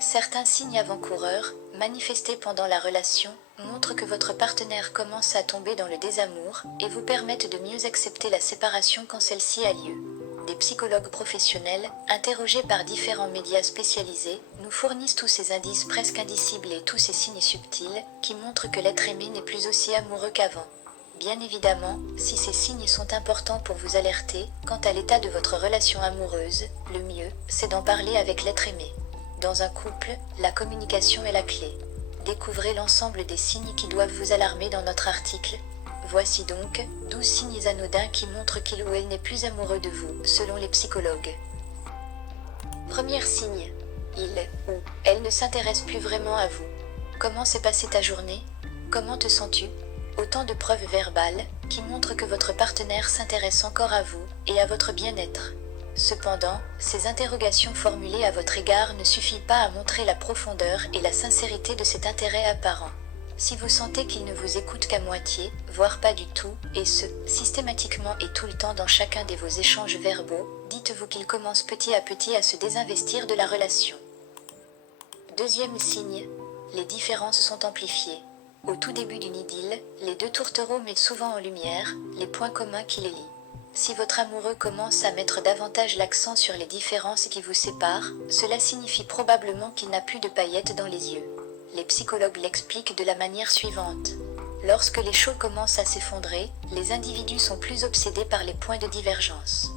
Certains signes avant-coureurs, manifestés pendant la relation, montrent que votre partenaire commence à tomber dans le désamour et vous permettent de mieux accepter la séparation quand celle-ci a lieu. Des psychologues professionnels, interrogés par différents médias spécialisés, nous fournissent tous ces indices presque indicibles et tous ces signes subtils qui montrent que l'être aimé n'est plus aussi amoureux qu'avant. Bien évidemment, si ces signes sont importants pour vous alerter quant à l'état de votre relation amoureuse, le mieux, c'est d'en parler avec l'être aimé. Dans un couple, la communication est la clé. Découvrez l'ensemble des signes qui doivent vous alarmer dans notre article. Voici donc 12 signes anodins qui montrent qu'il ou elle n'est plus amoureux de vous, selon les psychologues. Premier signe. Il ou elle ne s'intéresse plus vraiment à vous. Comment s'est passée ta journée? Comment te sens-tu? Autant de preuves verbales qui montrent que votre partenaire s'intéresse encore à vous et à votre bien-être. Cependant, ces interrogations formulées à votre égard ne suffisent pas à montrer la profondeur et la sincérité de cet intérêt apparent. Si vous sentez qu'il ne vous écoute qu'à moitié, voire pas du tout, et ce, systématiquement et tout le temps dans chacun de vos échanges verbaux, dites-vous qu'il commence petit à petit à se désinvestir de la relation. Deuxième signe, les différences sont amplifiées. Au tout début d'une idylle, les deux tourtereaux mettent souvent en lumière les points communs qui les lient. Si votre amoureux commence à mettre davantage l'accent sur les différences qui vous séparent, cela signifie probablement qu'il n'a plus de paillettes dans les yeux. Les psychologues l'expliquent de la manière suivante. Lorsque les choses commencent à s'effondrer, les individus sont plus obsédés par les points de divergence.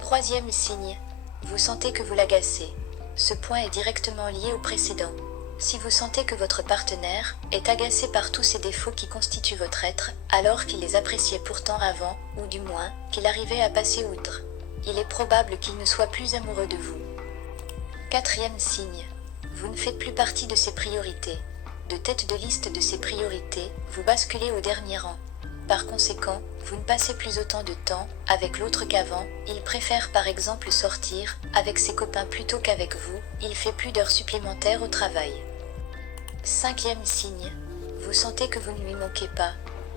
Troisième signe, vous sentez que vous l'agacez. Ce point est directement lié au précédent. Si vous sentez que votre partenaire est agacé par tous ces défauts qui constituent votre être, alors qu'il les appréciait pourtant avant, ou du moins, qu'il arrivait à passer outre, il est probable qu'il ne soit plus amoureux de vous. Quatrième signe, vous ne faites plus partie de ses priorités. De tête de liste de ses priorités, vous basculez au dernier rang. Par conséquent, vous ne passez plus autant de temps avec l'autre qu'avant, il préfère par exemple sortir avec ses copains plutôt qu'avec vous, il fait plus d'heures supplémentaires au travail. Cinquième signe, vous sentez que vous ne lui manquez pas.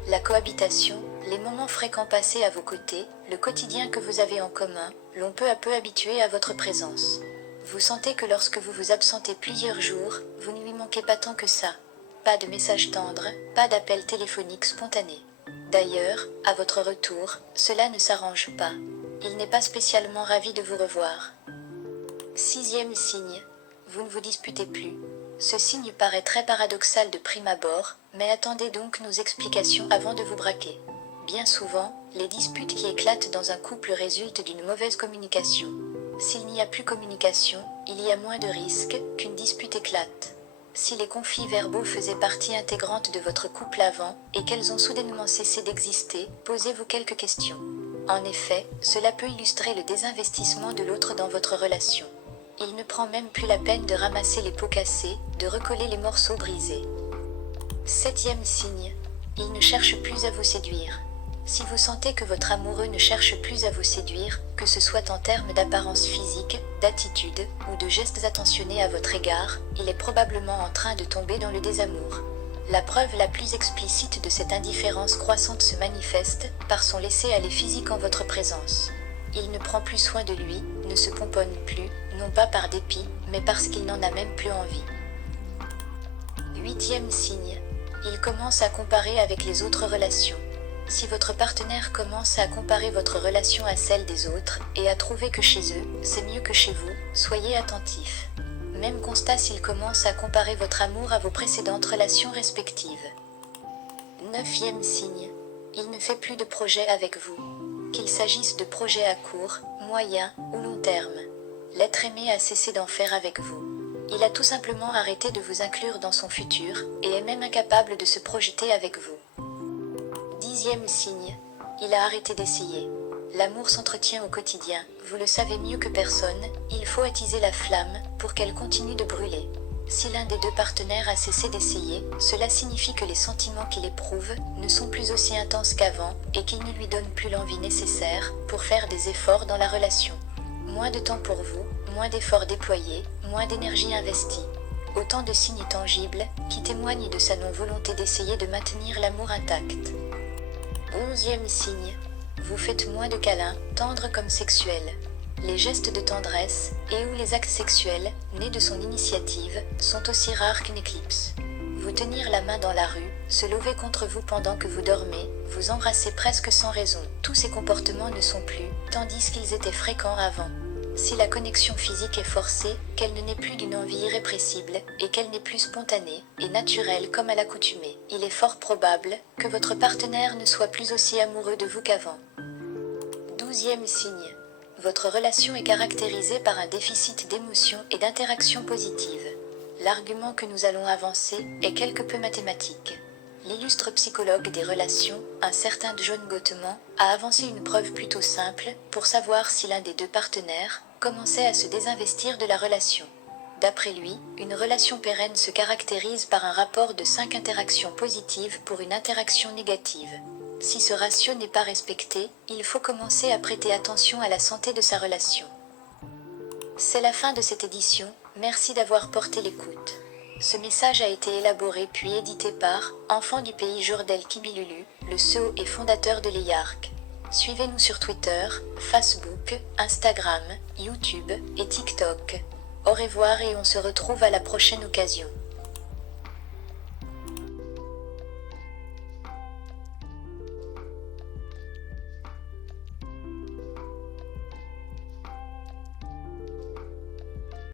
La cohabitation, les moments fréquents passés à vos côtés, le quotidien que vous avez en commun, l'ont peu à peu habitué à votre présence. Vous sentez que lorsque vous vous absentez plusieurs jours, vous ne lui manquez pas tant que ça. Pas de messages tendres, pas d'appels téléphoniques spontanés. D'ailleurs, à votre retour, cela ne s'arrange pas. Il n'est pas spécialement ravi de vous revoir. Sixième signe, vous ne vous disputez plus. Ce signe paraît très paradoxal de prime abord, mais attendez donc nos explications avant de vous braquer. Bien souvent, les disputes qui éclatent dans un couple résultent d'une mauvaise communication. S'il n'y a plus communication, il y a moins de risques qu'une dispute éclate. Si les conflits verbaux faisaient partie intégrante de votre couple avant et qu'elles ont soudainement cessé d'exister, posez-vous quelques questions. En effet, cela peut illustrer le désinvestissement de l'autre dans votre relation. Il ne prend même plus la peine de ramasser les pots cassés, de recoller les morceaux brisés. Septième signe, il ne cherche plus à vous séduire. Si vous sentez que votre amoureux ne cherche plus à vous séduire, que ce soit en termes d'apparence physique, d'attitude ou de gestes attentionnés à votre égard, il est probablement en train de tomber dans le désamour. La preuve la plus explicite de cette indifférence croissante se manifeste par son laisser-aller physique en votre présence. Il ne prend plus soin de lui, ne se pomponne plus, non pas par dépit, mais parce qu'il n'en a même plus envie. Huitième signe, il commence à comparer avec les autres relations. Si votre partenaire commence à comparer votre relation à celle des autres et à trouver que chez eux, c'est mieux que chez vous, soyez attentif. Même constat s'il commence à comparer votre amour à vos précédentes relations respectives. Neuvième signe, il ne fait plus de projets avec vous. Qu'il s'agisse de projets à court, moyen ou long terme. L'être aimé a cessé d'en faire avec vous. Il a tout simplement arrêté de vous inclure dans son futur et est même incapable de se projeter avec vous. Dixième signe, il a arrêté d'essayer. L'amour s'entretient au quotidien, vous le savez mieux que personne, il faut attiser la flamme pour qu'elle continue de brûler. Si l'un des deux partenaires a cessé d'essayer, cela signifie que les sentiments qu'il éprouve ne sont plus aussi intenses qu'avant et qu'il ne lui donne plus l'envie nécessaire pour faire des efforts dans la relation. Moins de temps pour vous, moins d'efforts déployés, moins d'énergie investie. Autant de signes tangibles qui témoignent de sa non-volonté d'essayer de maintenir l'amour intact. Onzième signe, vous faites moins de câlins, tendres comme sexuels. Les gestes de tendresse et ou les actes sexuels, nés de son initiative, sont aussi rares qu'une éclipse. Vous tenir la main dans la rue, se lever contre vous pendant que vous dormez, vous embrasser presque sans raison, tous ces comportements ne sont plus, tandis qu'ils étaient fréquents avant. Si la connexion physique est forcée, qu'elle ne n'est plus d'une envie irrépressible, et qu'elle n'est plus spontanée et naturelle comme à l'accoutumée, il est fort probable que votre partenaire ne soit plus aussi amoureux de vous qu'avant. 12e signe. Votre relation est caractérisée par un déficit d'émotion et d'interaction positive. L'argument que nous allons avancer est quelque peu mathématique. L'illustre psychologue des relations, un certain John Gottman, a avancé une preuve plutôt simple pour savoir si l'un des deux partenaires commençait à se désinvestir de la relation. D'après lui, une relation pérenne se caractérise par un rapport de 5 interactions positives pour une interaction négative. Si ce ratio n'est pas respecté, il faut commencer à prêter attention à la santé de sa relation. C'est la fin de cette édition, merci d'avoir porté l'écoute. Ce message a été élaboré puis édité par Enfant du pays Jourdel Kibilulu, le CEO et fondateur de l'EYARC. Suivez-nous sur Twitter, Facebook, Instagram, YouTube et TikTok. Au revoir et on se retrouve à la prochaine occasion.